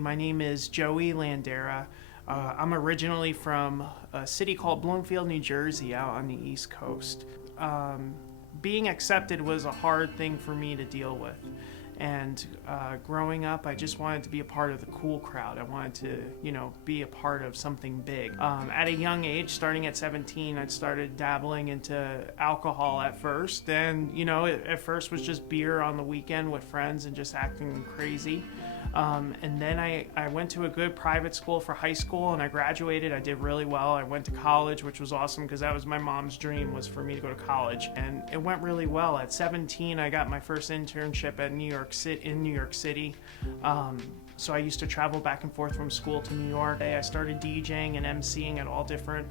My name is Joey Landara. I'm originally from a city called Bloomfield, New Jersey, out on the East Coast. Being accepted was a hard thing for me to deal with. And growing up, I just wanted to be a part of the cool crowd. I wanted to, be a part of something big. At a young age, starting at 17, I started dabbling into alcohol at first. And, at first was just beer on the weekend with friends and just acting crazy. And then I went to a good private school for high school and I graduated. I did really well. I went to college, which was awesome because that was my mom's dream, was for me to go to college. And it went really well. At 17, I got my first internship in New York City. So I used to travel back and forth from school to New York. I started DJing and emceeing at all different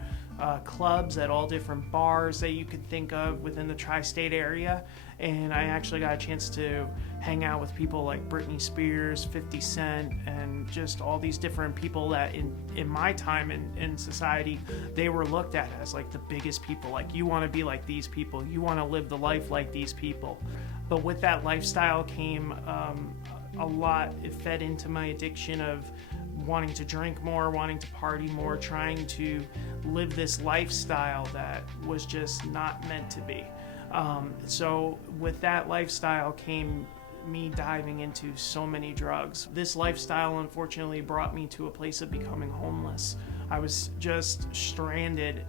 clubs, at all different bars that you could think of within the tri-state area. And I actually got a chance to hang out with people like Britney Spears, 50 Cent, and just all these different people that in my time in society, they were looked at as like the biggest people. Like, you want to be like these people. You want to live the life like these people. But with that lifestyle came a lot. It fed into my addiction of wanting to drink more, wanting to party more, trying to live this lifestyle that was just not meant to be. So with that lifestyle came me diving into so many drugs. This lifestyle unfortunately brought me to a place of becoming homeless. I was just stranded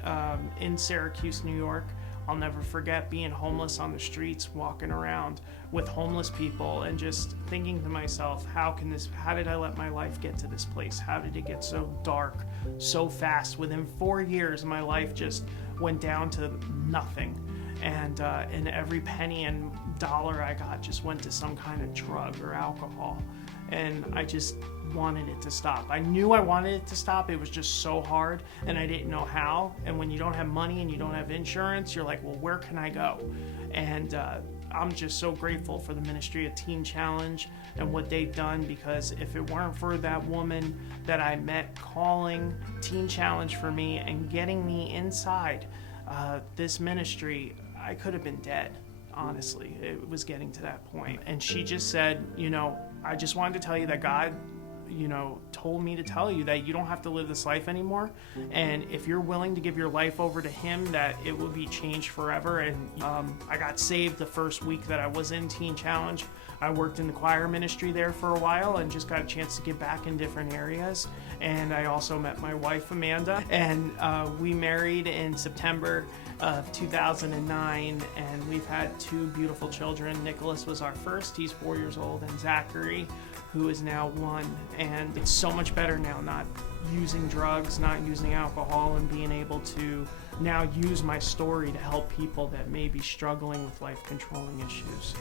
in Syracuse, New York. I'll never forget being homeless on the streets, walking around with homeless people and just thinking to myself, how did I let my life get to this place? How did it get so dark so fast? Within 4 years, my life just went down to nothing. And every penny and dollar I got just went to some kind of drug or alcohol. And I just wanted it to stop. I knew I wanted it to stop. It was just so hard and I didn't know how. And when you don't have money and you don't have insurance, you're like, well, where can I go? And I'm just so grateful for the Ministry of Teen Challenge and what they've done, because if it weren't for that woman that I met calling Teen Challenge for me and getting me inside this ministry, I could have been dead. Honestly, it was getting to that point. And she just said, I just wanted to tell you that God, told me to tell you that you don't have to live this life anymore. And if you're willing to give your life over to Him, that it will be changed forever. And I got saved the first week that I was in Teen Challenge. I worked in the choir ministry there for a while and just got a chance to get back in different areas. And I also met my wife, Amanda, and we married in September of 2009, and we've had 2 beautiful children. Nicholas was our first, he's 4 years old, and Zachary, who is now 1. And it's so much better now, not using drugs, not using alcohol, and being able to now use my story to help people that may be struggling with life-controlling issues.